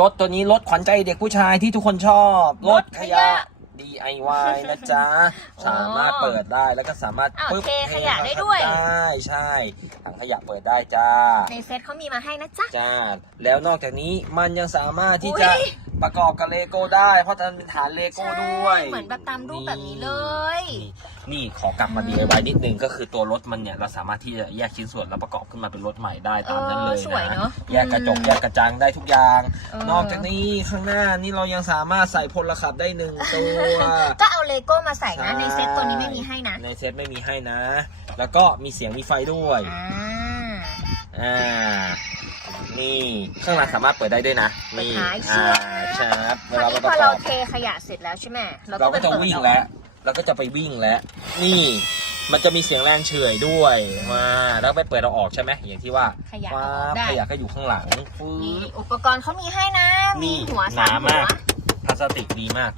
รถตัวนี้รถขวัญใจเด็กผู้ชายที่ทุกคนชอบ รถขยะ DIY นะจ๊ะอ๋อสามารถเปิดได้แล้วก็สามารถอ้าวปึ๊บเทขยะได้ด้วย ได้ใช่ถังขยะเปิดได้จ้า ในเซตเขามีมาให้นะจ๊ะ จ้า แล้วนอกจากนี้มันยังสามารถที่จะอุ๊ย ประกอบกับเลโก้ได้ เพราะจะเป็นฐานเลโก้ด้วยเหมือนแบบตามรูปแบบนี้เลย นี่นี่ขอกลับมา DIY นิดนึงก็คือตัวรถมันเนี่ย เราสามารถที่จะแยกชิ้นส่วนแล้วประกอบขึ้นมาเป็นรถใหม่ได้ตามนั้นเลยเออสวยนะเนอะแยกกระจกแยกกระจังได้ทุกอย่างเออนอกจากนี้ข้างหน้านี่เรายังสามารถใส่พลขับได้หนึ่งตัวก็เอาเลโก้มาใส่นะใช่ในเซตตัวนี้ไม่มีให้นะ ในเซตไม่มีให้นะ แล้วก็มีเสียงมีไฟด้วยอ่าอ่านี่ข้างหลังสามารถเปิดได้ด้วยนะนี่เปิดท้ายอ่าเชื่อครับคเวราวลานี้เราพปอระกเราอบเทขยะเสร็จแล้วใช่ไหมเราไปก็จะปิดวิ่งเอาแล้วเราก็จะไปวิ่งแล้ว นี่มันจะมีเสียงแรงเฉื่อยด้วยมาแล้วไปเปิดเราออกใช่ไหมอย่างที่ว่าขยะว้าเอาออกบได้ขยะก็อยู่ข้างหลังฟืนี่๊บอุปกรณ์เขามีให้นะ มีนี่หัวหสานามหัมาวกพลาสติกดีมาก